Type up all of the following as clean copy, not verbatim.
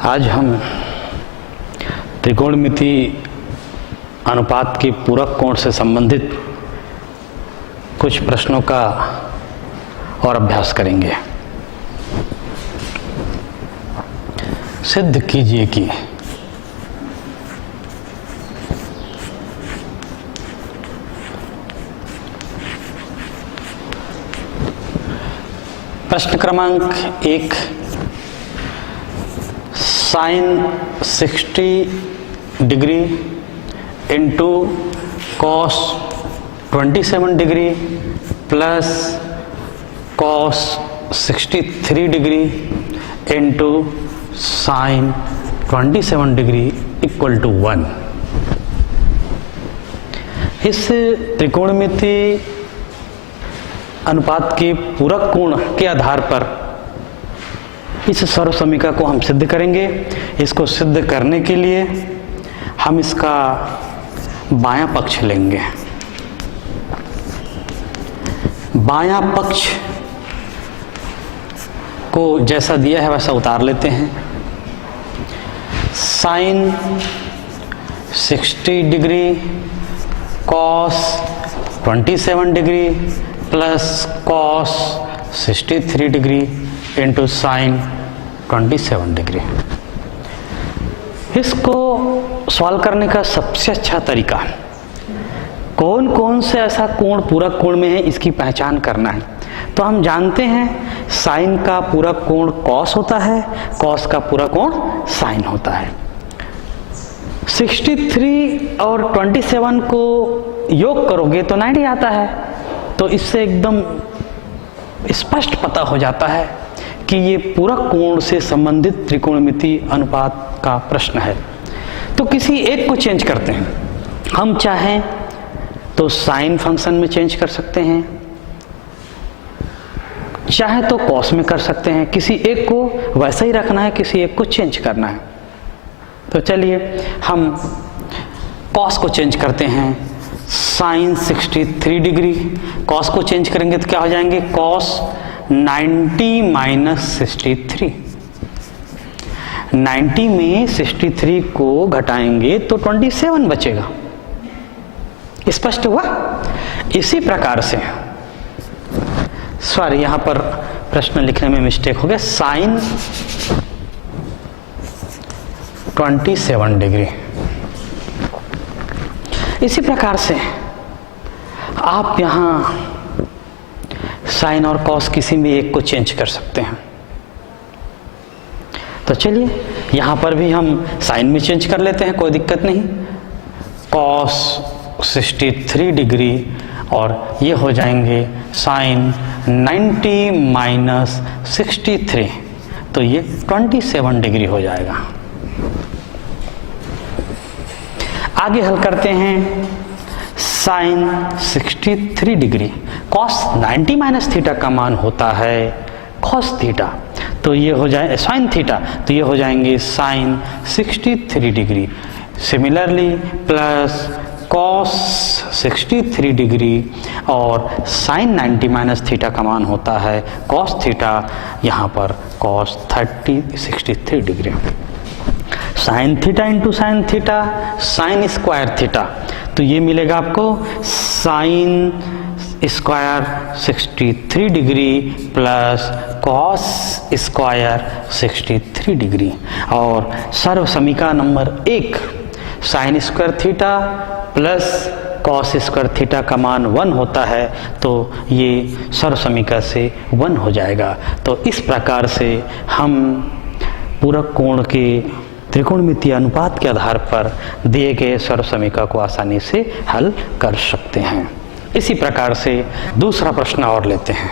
आज हम त्रिकोणमिति अनुपात के पूरक कोण से संबंधित कुछ प्रश्नों का और अभ्यास करेंगे। सिद्ध कीजिए कि प्रश्न क्रमांक 1, sine 60 degree into cos 27 degree plus cos 63 degree into sine 27 degree equal to 1। इस त्रिकोणमिति अनुपात के पूरक कोण के आधार पर इस सर्व समीकरण को हम सिद्ध करेंगे। इसको सिद्ध करने के लिए हम इसका बायां पक्ष लेंगे। बायां पक्ष को जैसा दिया है वैसा उतार लेते हैं। Sine 60 degree cos 27 degree plus cos 63 degree into sine 27 degree. इसको सॉल्व करने का सबसे अच्छा तरीका कौन कौन से ऐसा कोण पूरक कोण में है इसकी पहचान करना है। तो हम जानते हैं साइन का पूरक कोण कॉस होता है, कॉस का पूरक कोण साइन होता है। 63 और 27 को योग करोगे तो 90 आता है। तो इससे एकदम स्पष्ट पता हो जाता है कि ये पूरक कोण से संबंधित त्रिकोणमिति अनुपात का प्रश्न है। तो किसी एक को चेंज करते हैं। हम चाहें तो साइन फंक्शन में चेंज कर सकते हैं, चाहे तो कॉस में कर सकते हैं। किसी एक को वैसा ही रखना है, किसी एक को चेंज करना है। तो चलिए हम कॉस को चेंज करते हैं। साइन 63 डिग्री, कॉस को चेंज करेंगे तो क्या हो जाएंगे, कॉस 90 माइनस 63। 90 में 63 को घटाएंगे तो 27 बचेगा। स्पष्ट हुआ। इसी प्रकार से सॉरी यहां पर प्रश्न लिखने में मिस्टेक हो गया। Sine 27 degree. इसी प्रकार से आप यहां साइन और कॉस किसी भी एक को चेंज कर सकते हैं। तो चलिए यहां पर भी हम साइन में चेंज कर लेते हैं, कोई दिक्कत नहीं। कॉस 63 डिग्री और ये हो जाएंगे साइन 90 माइनस 63, तो ये 27 डिग्री हो जाएगा। आगे हल करते हैं। Sine 63 degree, cos 90 minus theta का मान होता है कॉस थीटा, तो ये हो जाए साइन थीटा, तो ये हो जाएंगे sine 63 degree. Similarly plus cos 63 degree और साइन 90 माइनस थीटा का मान होता है कॉस थीटा, यहाँ पर cos 63 degree. Sine theta into sine theta, sine square theta, तो ये मिलेगा आपको sine square 63 degree plus cos square 63 degree. और सर्व समीकरण number 1, sine square theta plus cos square theta का मान 1 होता है, तो ये सर्व समीकरण से 1 हो जाएगा। तो इस प्रकार से हम पूरक कोण के त्रिकोणमितीय अनुपात के आधार पर दिए गए सर्व समीकरण को आसानी से हल कर सकते हैं। इसी प्रकार से दूसरा प्रश्न और लेते हैं।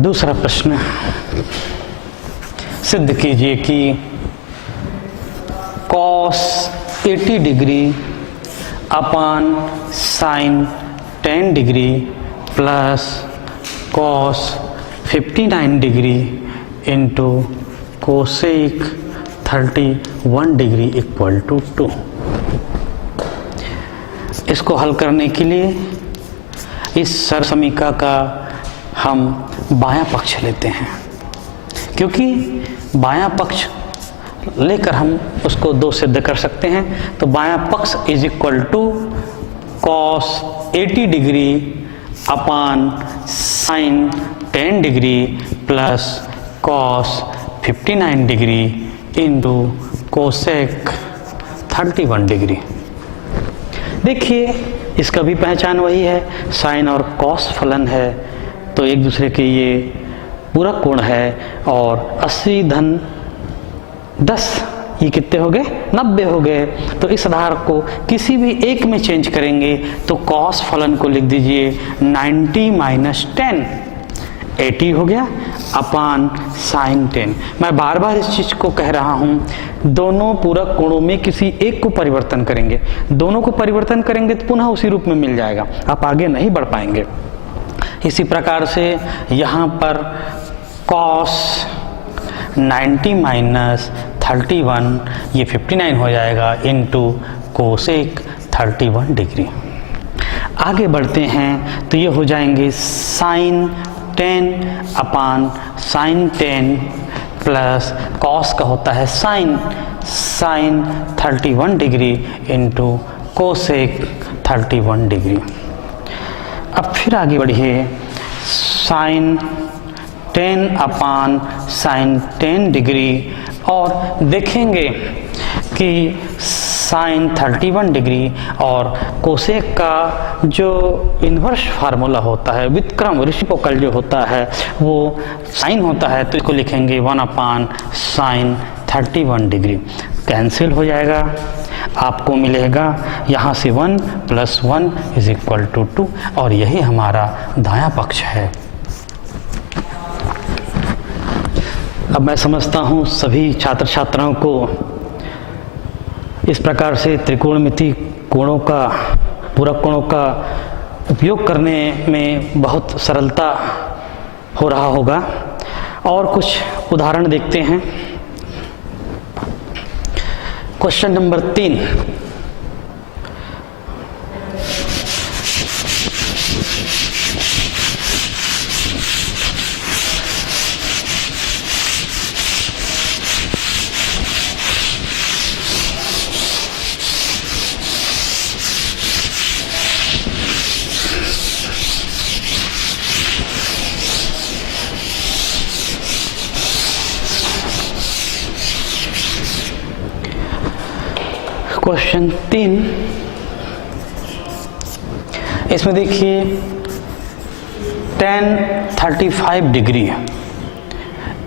दूसरा प्रश्न, सिद्ध कीजिए कि cos 80 degree upon sine 10 degree plus cos 59 degree into cosec 31 degree equal to 2। इसको हल करने के लिए इस सरसमीका का हम बायां पक्ष लेते हैं, क्योंकि बायां पक्ष लेकर हम उसको 2 सिद्ध कर सकते हैं। तो बायां पक्ष is equal to cos 80 degree upon sine 10 degree plus cos 59 degree into cosec 31 degree. देखिए इसका भी पहचान वही है, साइन और कॉस फलन है तो एक दूसरे के ये पूरक कोण है, और 80 धन 10 ये कितने हो गए, 90 हो गए। तो इस आधार को किसी भी एक में चेंज करेंगे तो कॉस फलन को लिख दीजिए 90 माइनस 10, 80 हो गया अपान साइन 10। मैं बार बार इस चीज को कह रहा हूं, दोनों पूरक कोणों में किसी एक को परिवर्तन करेंगे, दोनों को परिवर्तन करेंगे तो पुनः उसी रूप में मिल जाएगा, आप आगे नहीं बढ़ पाएंगे। इसी प्रकार से यहाँ पर cos 90 माइनस 31 ये 59 हो जाएगा इंटू कोसेक 31 डिग्री। आगे बढ़ते हैं तो ये हो जाएंगे sine 10 upon sine 10 plus cos का होता है sine 31 degree into cosec 31 degree. अब फिर आगे बढ़िए, साइन 10 अपान साइन 10 डिग्री, और देखेंगे कि साइन 31 डिग्री और कोसेक का जो इन्वर्स फार्मूला होता है, व्युत्क्रम रेसिप्रोकल जो होता है वो साइन होता है, तो इसको लिखेंगे 1 अपान साइन 31 डिग्री। कैंसिल हो जाएगा, आपको मिलेगा यहाँ से 1 प्लस 1 इज इक्वल टू 2, और यही हमारा दायां पक्ष है। अब मैं समझता हूँ सभी छात्र छात्राओं को इस प्रकार से त्रिकोणमिति कोणों का, पूरक कोणों का उपयोग करने में बहुत सरलता हो रहा होगा। और कुछ उदाहरण देखते हैं। क्वेश्चन नंबर 3, क्वेश्चन 3, इसमें देखिए tan 35 degree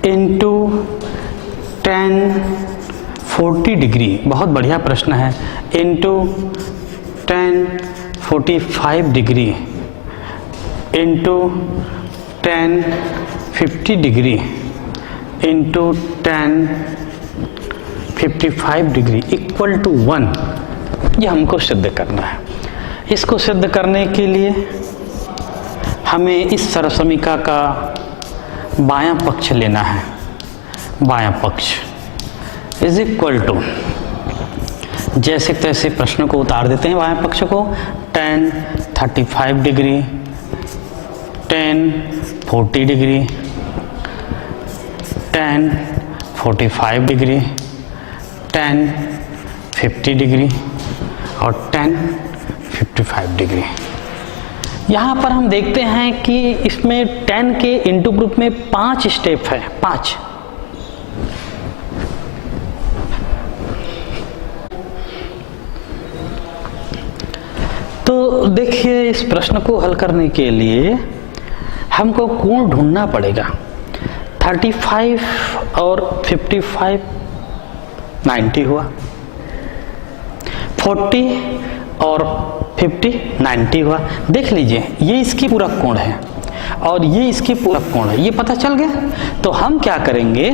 into tan 40 degree, बहुत बढ़िया प्रश्न है, into tan 45 degree into tan 50 degree into tan 55 degree equal to 1, ये हमको सिद्ध करना है। इसको सिद्ध करने के लिए हमें इस सरसमीका का बायां पक्ष लेना है। बायां पक्ष इज इक्वल टू, जैसे तैसे प्रश्न को उतार देते हैं बायां पक्ष को, tan 35 degree, tan 40 degree, tan 45 degree, tan 50 degree और tan 55 डिग्री। यहाँ पर हम देखते हैं कि इसमें tan के इंटू ग्रुप में 5 स्टेप है, 5। तो देखिए इस प्रश्न को हल करने के लिए हमको कोण ढूंढना पड़ेगा। 35 और 55 90 हुआ, 40 और 50 90 हुआ। देख लीजिए ये इसकी पूरक कोण है, और ये इसके पूरक कोण है, ये पता चल गया। तो हम क्या करेंगे,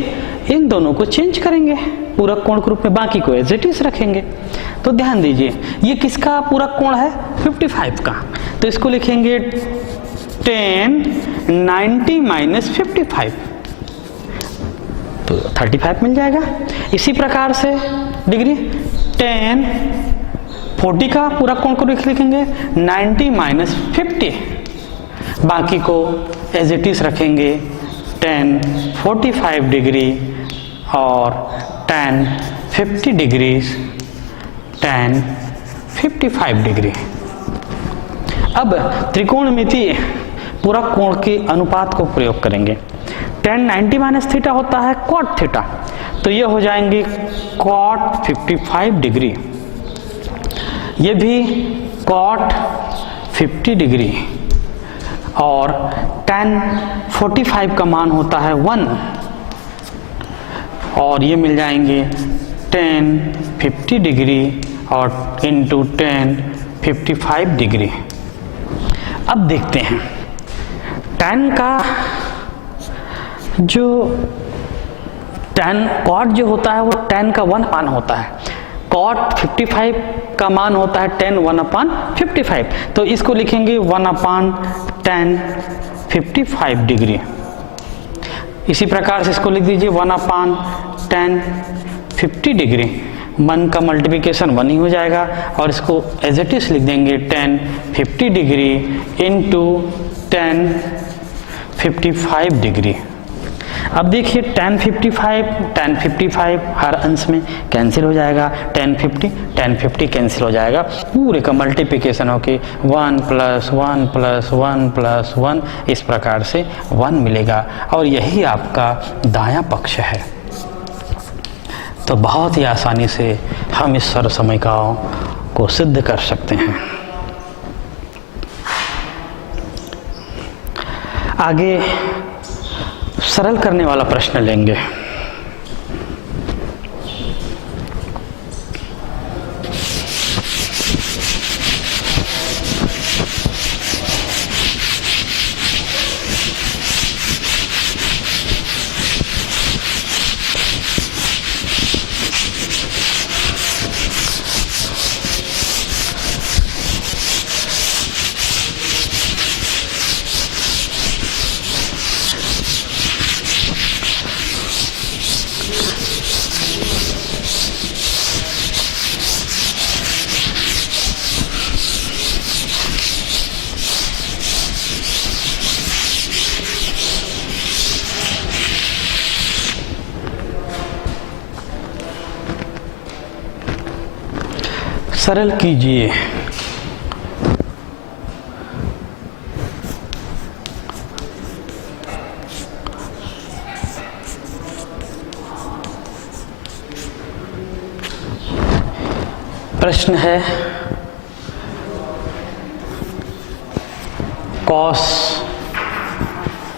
इन दोनों को चेंज करेंगे पूरक कोण के रूप में, बाकी को एज इट इज रखेंगे। तो ध्यान दीजिए, ये किसका पूरक कोण है, 55 का, तो इसको लिखेंगे tan 90 माइनस 55, तो 35 मिल जाएगा। इसी प्रकार से डिग्री tan 40 का पूरक कोण को लिखेंगे 90 माइनस 50, बाकी को एज इट इज रखेंगे tan 45 डिग्री और tan 50 डिग्रीज, tan 55 डिग्री। अब त्रिकोणमिति पूरक कोण के अनुपात को प्रयोग करेंगे। tan 90 माइनस थीटा होता है cot थीटा, तो ये हो जाएंगे cot 55 डिग्री, ये भी cot 50 डिग्री, और tan 45 का मान होता है 1, और ये मिल जाएंगे tan 50 डिग्री और इंटू tan 55 डिग्री। अब देखते हैं tan का जो tan cot जो होता है वो tan का 1 मान होता है, cot 55 का मान होता है tan 1/55, तो इसको लिखेंगे 1/tan 55 डिग्री। इसी प्रकार से इसको लिख दीजिए 1/tan 50 डिग्री, 1 का मल्टीप्लिकेशन 1 ही हो जाएगा, और इसको एज इट इज लिख देंगे tan 50 degree into tan 55 degree. अब देखिए tan 55 हर अंश में कैंसिल हो जाएगा, tan 50 कैंसिल हो जाएगा, पूरे का मल्टीप्लिकेशन होके 1 + 1 + 1 + 1 इस प्रकार से 1 मिलेगा, और यही आपका दायां पक्ष है। तो बहुत ही आसानी से हम इस सर्वसमयिकाओं को सिद्ध कर सकते हैं। आगे सरल करने वाला प्रश्न लेंगे। सरल कीजिए। प्रश्न है cos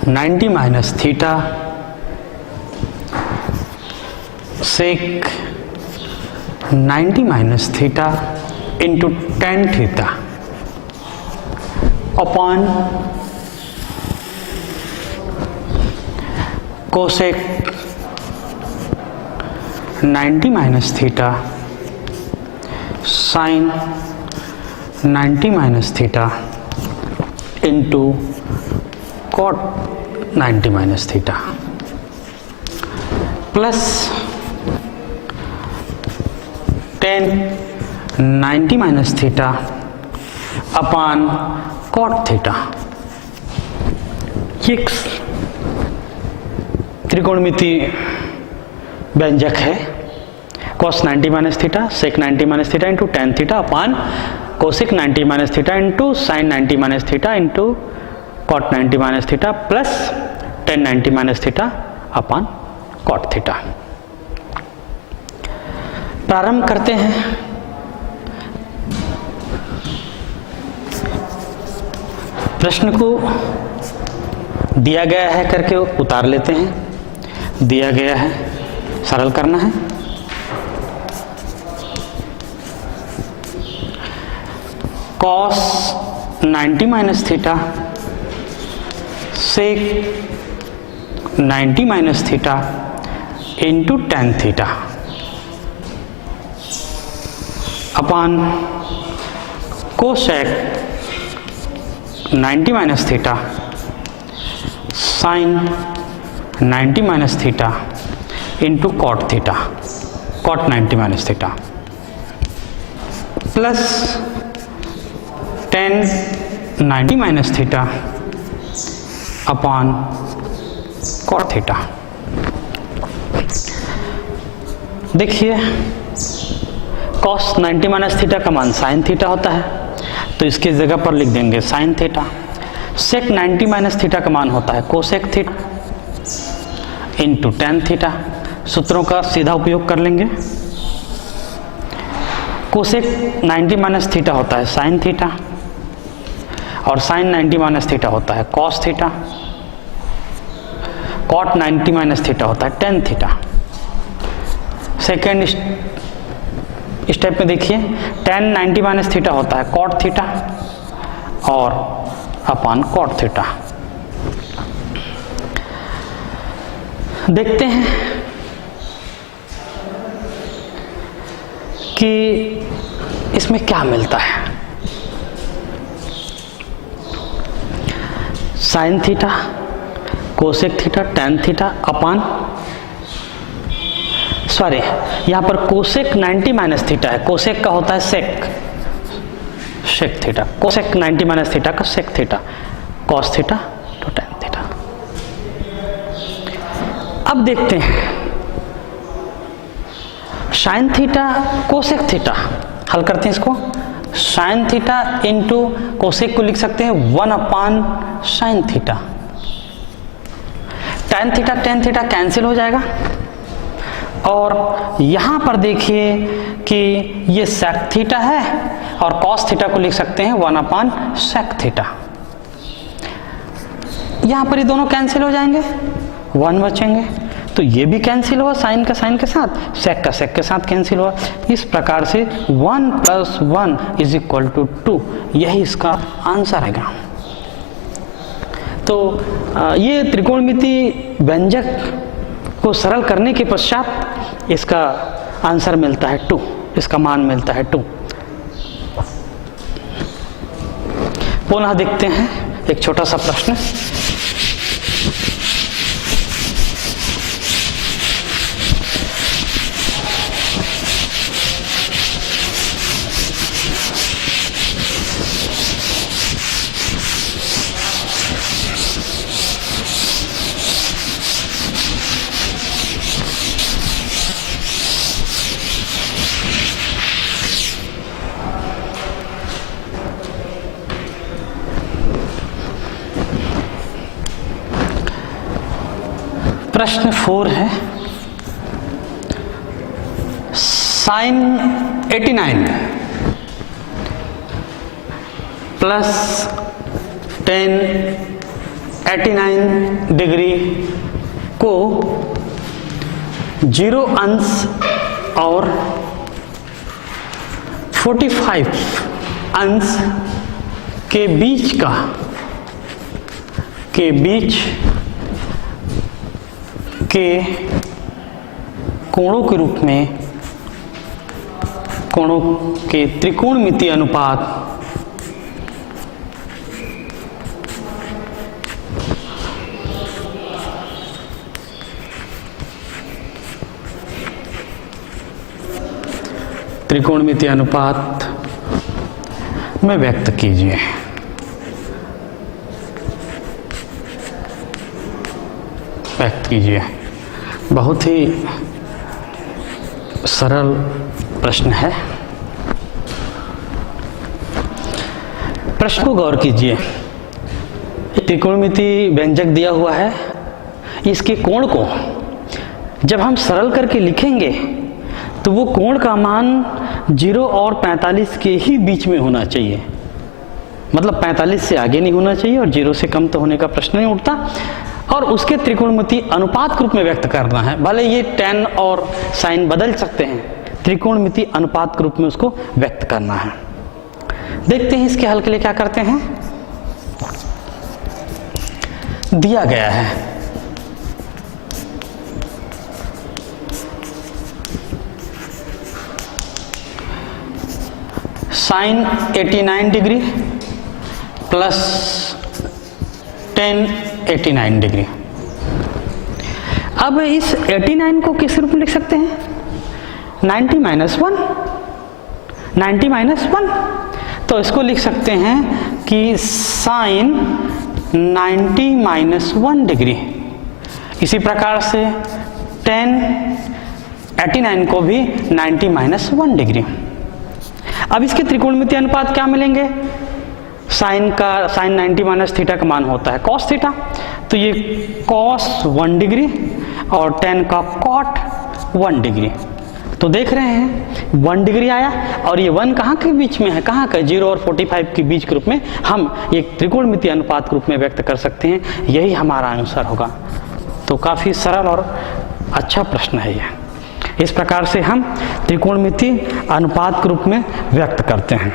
90 minus theta sec 90 minus theta into tan theta upon cosec 90 minus theta sine 90 minus theta into cot 90 minus theta plus tan 90 minus theta upon cot theta. ये त्रिकोणमिति व्यंजक है। cos 90 minus theta sec 90 minus theta into tan theta upon cosec 90 minus theta into sin 90 minus theta into cot 90 minus theta plus tan 90 minus theta अपान cot theta. प्रारंभ करते हैं। प्रश्न को दिया गया है करके उतार लेते हैं। दिया गया है, सरल करना है। cos 90 minus theta sec 90 minus theta into tan theta upon cosec 90 minus theta sine 90 minus theta into cot theta, cot 90 minus theta plus tan 90 minus theta upon cot theta. देखिए कॉस 90 माइनस थीटा का मान sine theta होता है, तो इसकी जगह पर लिख देंगे sine theta. Sec 90 minus theta का मान होता है cosec theta into tan theta. सूत्रों का सीधा उपयोग कर लेंगे। कोसेक 90 माइनस थीटा होता है साइन थीटा और साइन 90 माइनस थीटा होता है cos theta. Cot 90 minus theta होता है टेन थीटा। सेकेंड स्टेप में देखिए टेन 90 माइनस थीटा होता है कॉट थीटा और अपॉन कॉट थीटा। देखते हैं कि इसमें क्या मिलता है। Sine theta cosec theta tan theta upon sorry यहां पर कोसेक 90 माइनस थीटा है, कोसेक का होता है sec theta, cosec 90 minus theta का सेक थीटा कॉस थीटा तो टेन थीटा। अब देखते हैं साइन थीटा कोसेक थीटा, हल करते हैं इसको। साइन थीटा इंटू कोसेक को लिख सकते हैं 1 अपान sine theta. Tan theta cancel हो जाएगा और यहां पर देखिए कि ये सेक थीटा है और कॉस थीटा को लिख सकते हैं 1 अपान सेक थीटा। यहां पर ये दोनों कैंसिल हो जाएंगे, 1 बचेंगे, तो ये भी कैंसिल हुआ साइन का साइन के साथ, सेक का सेक के साथ कैंसिल हुआ। इस प्रकार से 1 + 1 = 2, यही इसका आंसर है। तो ये त्रिकोणमिति व्यंजक को सरल करने के पश्चात इसका आंसर मिलता है 2, इसका मान मिलता है 2। पुनः देखते हैं एक छोटा सा प्रश्न। प्रश्न 4 है साइन 89 प्लस 1089 डिग्री को 0 अंश और 45 अंश के बीच के कोणों के रूप में कोणों के त्रिकोणमितीय अनुपात में व्यक्त कीजिए। बहुत ही सरल प्रश्न है। प्रश्न को गौर कीजिए। त्रिकोणमिति व्यंजक दिया हुआ है, इसके कोण को जब हम सरल करके लिखेंगे तो वो कोण का मान 0 और 45 के ही बीच में होना चाहिए, मतलब 45 से आगे नहीं होना चाहिए और 0 से कम तो होने का प्रश्न नहीं उठता। और उसके त्रिकोणमिति अनुपात के रूप में व्यक्त करना है। भले ये tan और sin बदल सकते हैं, त्रिकोणमिति अनुपात के रूप में उसको व्यक्त करना है। देखते हैं इसके हल के लिए क्या करते हैं। दिया गया है। Sine 89 degree plus tan 89 degree. अब इस 89 को किस रूप में लिख सकते हैं? 90 माइनस 1, 90 माइनस 1, तो इसको लिख सकते हैं कि साइन 90 माइनस 1 डिग्री। इसी प्रकार से 89 को भी 90 माइनस 1 डिग्री। अब इसके त्रिकोणमितीय अनुपात क्या मिलेंगे? साइन 90 माइनस थीटा का मान होता है कॉस थीटा, तो ये कॉस 1 डिग्री और 10 का कॉट 1 डिग्री। तो देख रहे हैं 1 डिग्री आया, और ये 1 कहाँ के बीच में है? कहाँ का? 0 और 45 के बीच के रूप में हम एक त्रिकोणमितीय अनुपात के रूप में व्यक्त कर सकते हैं। यही हमारा आंसर होगा। तो काफ़ी सरल और अच्छा प्रश्न है ये। इस प्रकार से हम त्रिकोणमितीय अनुपात के रूप में व्यक्त करते हैं।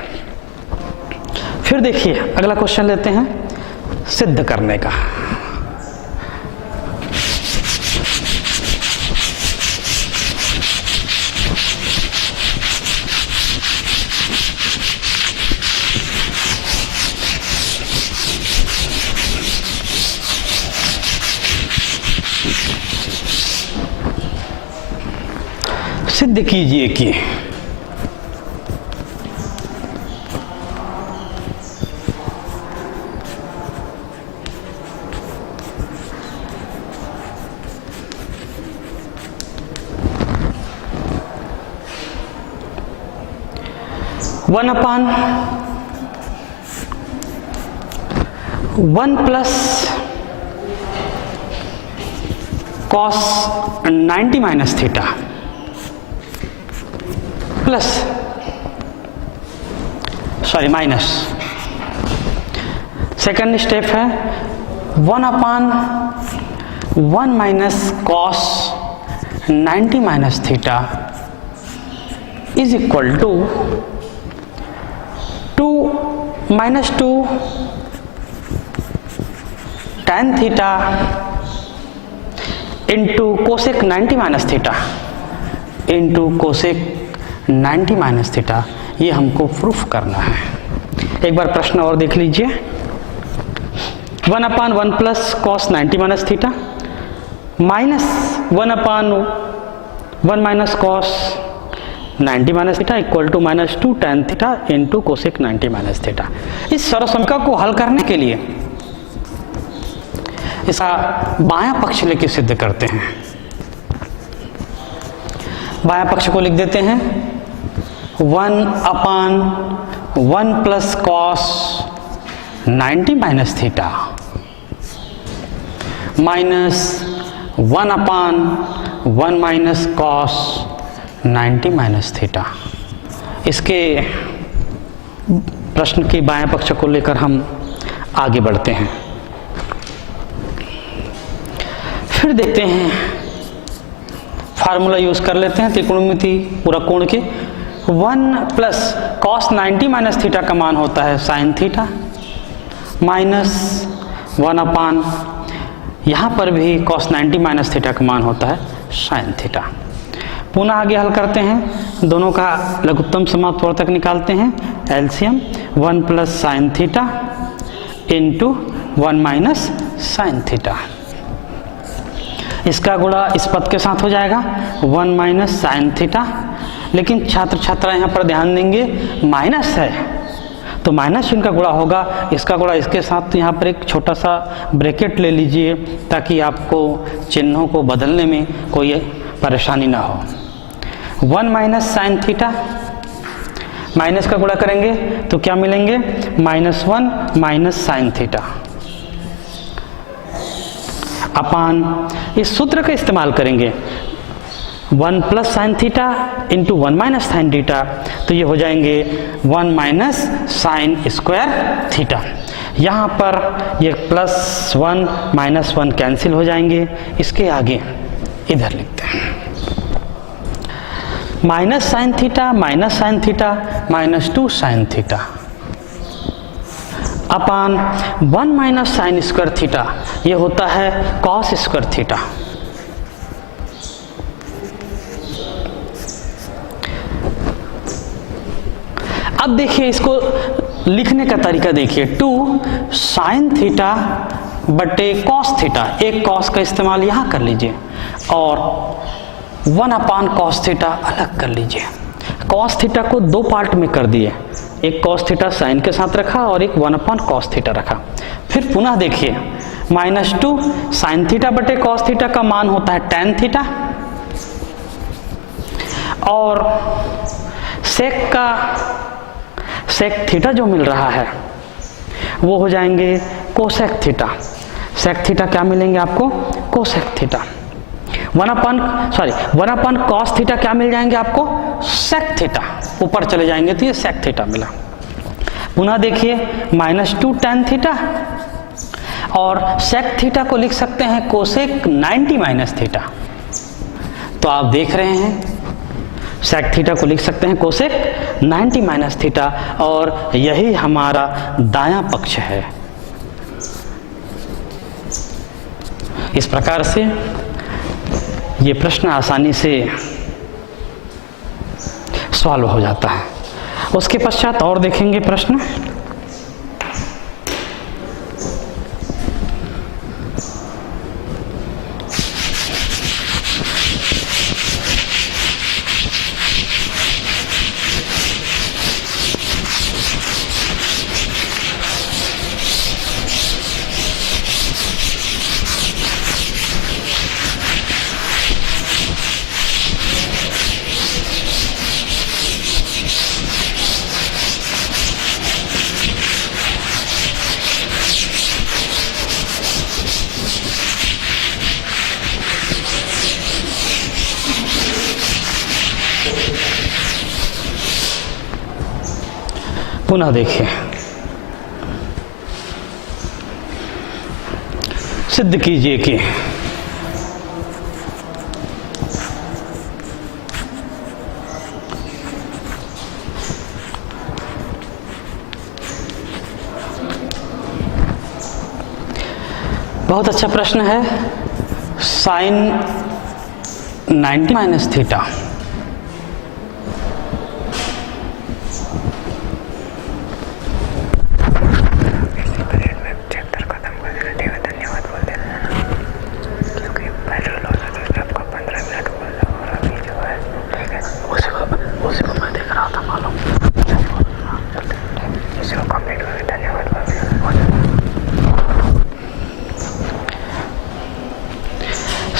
फिर देखिए अगला क्वेश्चन लेते हैं सिद्ध करने का। सिद्ध कीजिए कि one upon 1 plus cos 90 minus theta plus minus, second step है 1 upon 1 minus cos 90 minus theta is equal to 2 minus 2 tan theta into cosec 90 minus theta into cosec 90 minus theta. ये हमको प्रूफ करना है। एक बार प्रश्न और देख लीजिए। 1 upon 1 plus cos 90 minus theta minus 1 upon 1 minus cos 90 minus theta equal to minus 2 tan theta into cosec 90 minus theta. इस सर्वसमीकरण को हल करने के लिए इसका बायां पक्ष लेके सिद्ध करते हैं। बायां पक्ष को लिख देते हैं 1 upon 1 plus cos 90 minus theta minus 1 upon 1 minus cos 90 minus theta. इसके प्रश्न के बाएं पक्ष को लेकर हम आगे बढ़ते हैं। फिर देखते हैं, फार्मूला यूज कर लेते हैं त्रिकोणमिति पूरा कोण के। 1 प्लस कॉस 90 माइनस थीटा का मान होता है साइन थीटा माइनस 1 अपान, यहाँ पर भी कॉस 90 माइनस थीटा का मान होता है साइन थीटा। पुनः आगे हल करते हैं, दोनों का लघुत्तम समापवर्तक निकालते हैं, LCM 1 plus sign theta into 1 minus sine theta. इसका गुणा इस पद के साथ हो जाएगा 1 माइनस साइन थीटा, लेकिन छात्र छात्रा यहाँ पर ध्यान देंगे माइनस है तो माइनस चिन्ह का गुणा होगा, इसका गुणा इसके साथ। तो यहाँ पर एक छोटा सा ब्रैकेट ले लीजिए ताकि आपको चिन्हों को बदलने में कोई परेशानी ना हो। 1 माइनस साइन थीटा, माइनस का गुणा करेंगे तो क्या मिलेंगे? -1 माइनस साइन थीटा अपान, इस सूत्र का इस्तेमाल करेंगे 1 plus sign theta into 1 minus sine theta, तो ये हो जाएंगे 1 माइनस साइन स्क्वायर थीटा। यहाँ पर ये +1 -1 कैंसिल हो जाएंगे। इसके आगे इधर लिखते हैं minus sine theta -2 sine theta upon 1 minus sign square theta, ये होता है कॉस स्क्वायर थीटा। अब देखिए इसको लिखने का तरीका देखिए, 2 साइन थीटा बटे कॉस थीटा, एक कॉस का इस्तेमाल यहाँ कर लीजिए और 1 अपान कॉस थीटा अलग कर लीजिए। कॉस थीटा को 2 पार्ट में कर दिए, एक कॉस थीटा साइन के साथ रखा और एक 1 अपान कॉस थीटा रखा। फिर पुनः देखिए -2 साइन थीटा बटे कॉस थीटा का मान होता है टैन थीटा और सेक थीटा जो मिल रहा है वो हो जाएंगे कोसेक थीटा। सेक थीटा क्या मिलेंगे आपको? Cosec theta. 1 upon cos theta क्या मिल जाएंगे आपको? Sec theta. ऊपर चले जाएंगे तो ये सेक थीटा मिला। पुनः देखिए -2 टैन थीटा और सेक थीटा को लिख सकते हैं कोसेक 90 माइनस थीटा। तो आप देख रहे हैं सेक थीटा को लिख सकते हैं कोसेक 90 माइनस थीटा और यही हमारा दायां पक्ष है। इस प्रकार से ये प्रश्न आसानी से सॉल्व हो जाता है। उसके पश्चात और देखेंगे प्रश्न। पुनः देखिए, सिद्ध कीजिए कि बहुत अच्छा प्रश्न है। Sine 90 minus theta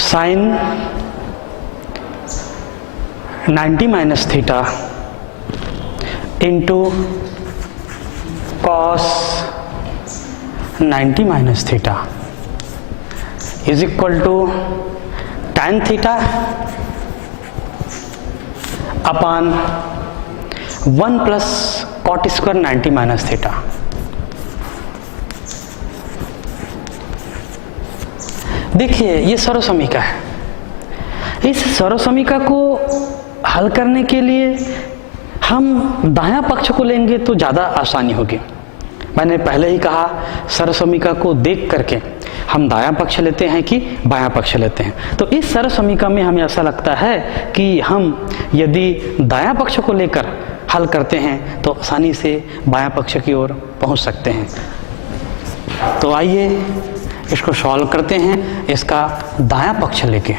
sine 90 minus theta into cos 90 minus theta is equal to tan theta upon 1 plus cot square 90 minus theta. देखिए ये सर्वसमीका है। इस सर्वसमीका को हल करने के लिए हम दायां पक्ष को लेंगे तो ज़्यादा आसानी होगी। मैंने पहले ही कहा सर्वसमीका को देख करके हम दायां पक्ष लेते हैं कि बायां पक्ष लेते हैं। तो इस सर्वसमीका में हमें ऐसा लगता है कि हम यदि दायां पक्ष को लेकर हल करते हैं तो आसानी से बायां पक्ष की ओर पहुंच सकते हैं। तो आइए इसको सॉल्व करते हैं, इसका दायां पक्ष लेके।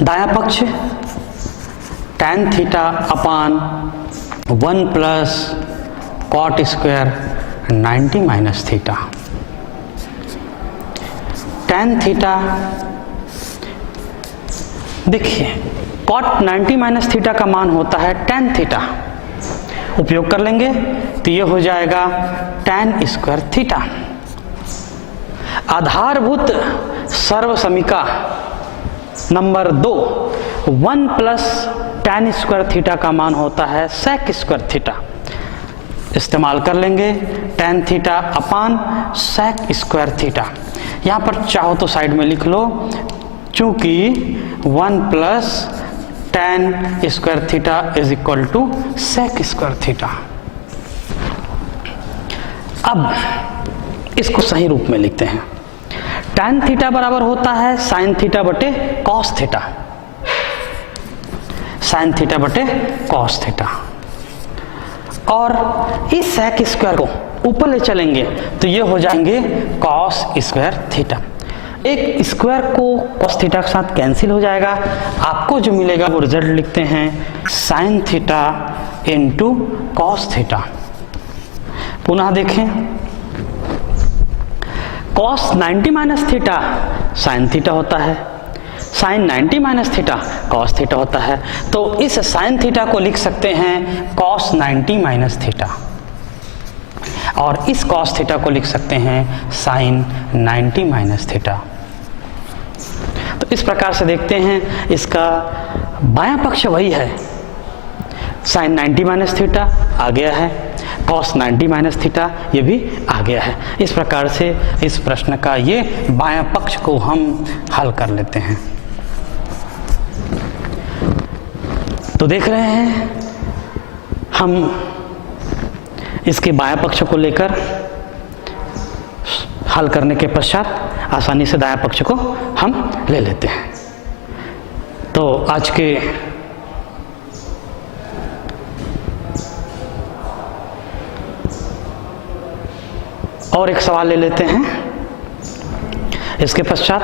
दायां पक्ष tan theta upon 1 plus cot square 90 minus theta. Tan theta देखिए कॉट 90 माइनस थीटा का मान होता है टैन थीटा, उपयोग कर लेंगे तो ये हो जाएगा टैन स्क्वायर थीटा। आधारभूत सर्वसमीका number 2 1 plus tan square theta का मान होता है सेक स्क्वायर थीटा। इस्तेमाल कर लेंगे tan theta upon sec square theta. यहाँ पर चाहो तो साइड में लिख लो, चूंकि 1 plus tan square theta is equal to sec square theta. अब इसको सही रूप में लिखते हैं। tan थीटा बराबर होता है sin थीटा बटे cos थीटा, sin थीटा बटे cos थीटा। और इस sec स्क्वायर को ऊपर ले चलेंगे तो ये हो जाएंगे cos स्क्वायर थीटा। एक स्क्वायर को cos थीटा के साथ कैंसिल हो जाएगा, आपको जो मिलेगा वो रिजल्ट लिखते हैं sin theta into cos theta. पुनः देखें, cos 90 minus theta sin theta होता है, sin 90 minus theta cos theta होता है। तो इस sin थीटा को लिख सकते हैं cos 90 माइनस थीटा, और इस cos थीटा को लिख सकते हैं sin 90 माइनस थीटा। तो इस प्रकार से देखते हैं, इसका बायां पक्ष वही है, sin 90 माइनस थीटा आ गया है, cos 90 माइनस थीटा ये भी आ गया है। इस प्रकार से इस प्रश्न का ये बायां पक्ष को हम हल कर लेते हैं। तो देख रहे हैं, हम इसके बायां पक्ष को लेकर हल करने के पश्चात आसानी से दायां पक्ष को हम ले लेते हैं। तो आज के और एक सवाल ले लेते हैं इसके पश्चात।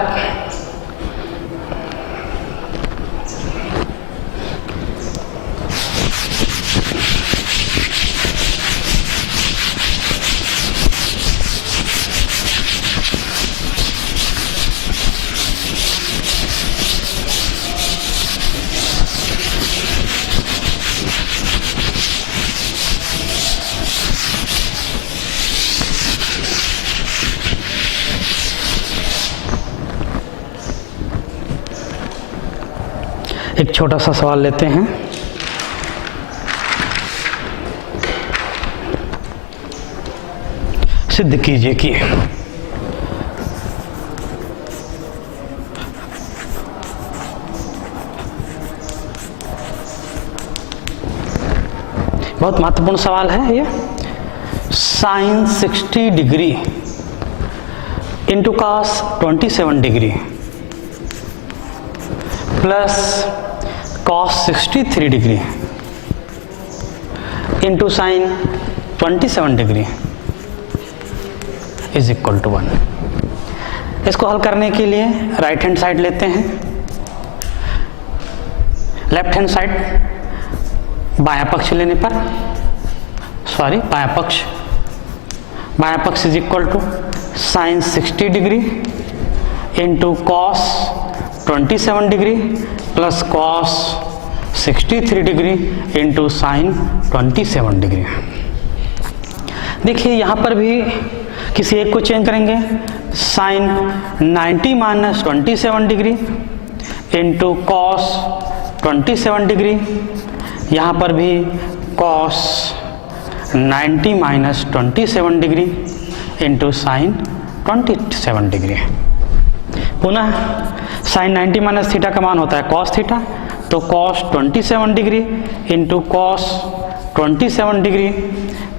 एक छोटा सा सवाल लेते हैं। सिद्ध कीजिए कि बहुत महत्वपूर्ण सवाल है ये। Sine 60 degree into cos 27 degree plus cos 63 degree into sine 27 degree is equal to 1। इसको हल करने के लिए राइट हैंड साइड लेते हैं, लेफ्ट हैंड साइड बायां पक्ष लेने पर बायां पक्ष is equal to sine 60 degree into cos 27 degree plus cos 63 degree into sine 27 degree. देखिए यहाँ पर भी किसी एक को चेंज करेंगे, sine 90 minus 27 degree into cos 27 degree, यहाँ पर भी cos 90 minus 27 degree into sine 27 degree. पुनः साइन 90 माइनस थीटा का मान होता है cos थीटा, तो cos 27 degree into cos 27 degree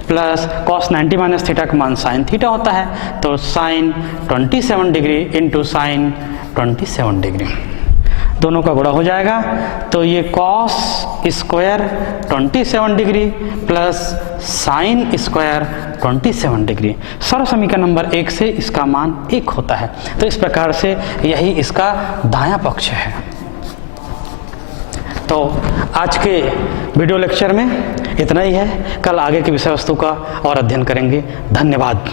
plus cos 90 minus theta का मान sin थीटा होता है, तो sin 27 degree into sine 27 degree. दोनों का गुणा हो जाएगा, तो ये cos square 27 degree plus sine square 27 degree. सर्व समीकरण नंबर 1 से इसका मान 1 होता है। तो इस प्रकार से यही इसका दायां पक्ष है। तो आज के वीडियो लेक्चर में इतना ही है। कल आगे की विषय वस्तु का और अध्ययन करेंगे। धन्यवाद।